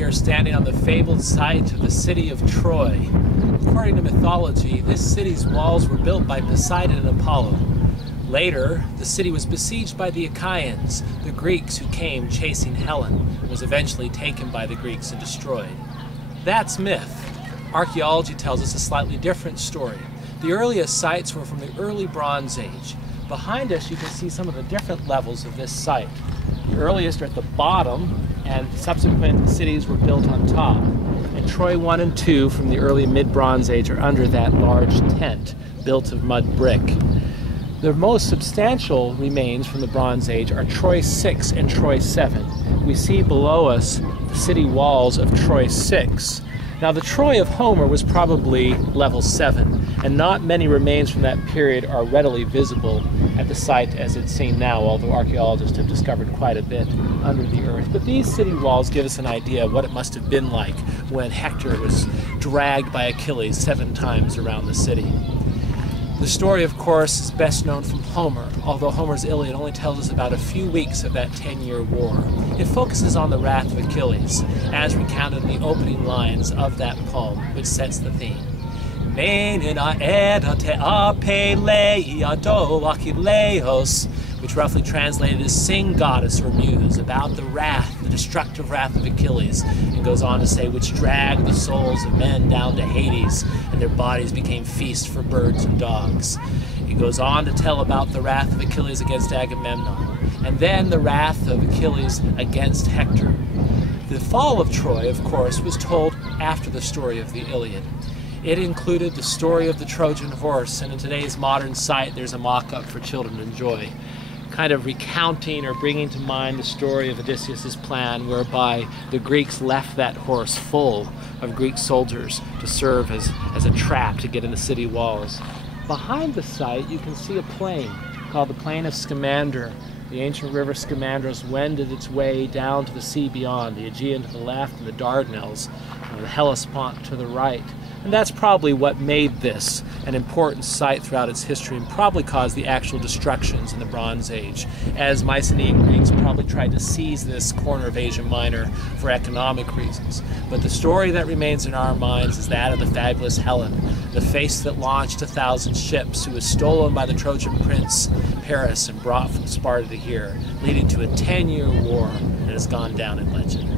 We are standing on the fabled site of the city of Troy. According to mythology, this city's walls were built by Poseidon and Apollo. Later, the city was besieged by the Achaeans, the Greeks who came chasing Helen, and was eventually taken by the Greeks and destroyed. That's myth. Archaeology tells us a slightly different story. The earliest sites were from the early Bronze Age. Behind us, you can see some of the different levels of this site. The earliest are at the bottom, and subsequent cities were built on top. And Troy 1 and 2 from the early mid-Bronze Age are under that large tent built of mud brick. The most substantial remains from the Bronze Age are Troy 6 and Troy 7. We see below us the city walls of Troy 6. Now the Troy of Homer was probably level 7, and not many remains from that period are readily visible at the site as it's seen now, although archaeologists have discovered quite a bit under the earth. But these city walls give us an idea of what it must have been like when Hector was dragged by Achilles 7 times around the city. The story, of course, is best known from Homer, although Homer's Iliad only tells us about a few weeks of that 10-year war. It focuses on the wrath of Achilles, as recounted in the opening lines of that poem, which sets the theme. Which roughly translated is sing goddess or muse, about the wrath, the destructive wrath of Achilles, and goes on to say, which dragged the souls of men down to Hades, and their bodies became feast for birds and dogs. He goes on to tell about the wrath of Achilles against Agamemnon, and then the wrath of Achilles against Hector. The fall of Troy, of course, was told after the story of the Iliad. It included the story of the Trojan horse, and in today's modern site there's a mock-up for children to enjoy, kind of recounting or bringing to mind the story of Odysseus' plan whereby the Greeks left that horse full of Greek soldiers to serve as a trap to get in the city walls. Behind the site you can see a plain called the Plain of Scamander. The ancient river Scamandros wended its way down to the sea beyond, the Aegean to the left and the Dardanelles, the Hellespont to the right. And that's probably what made this an important site throughout its history and probably caused the actual destructions in the Bronze Age, as Mycenaean Greeks probably tried to seize this corner of Asia Minor for economic reasons. But the story that remains in our minds is that of the fabulous Helen, the face that launched 1,000 ships, who was stolen by the Trojan prince Paris and brought from Sparta to here, leading to a 10-year war that has gone down in legend.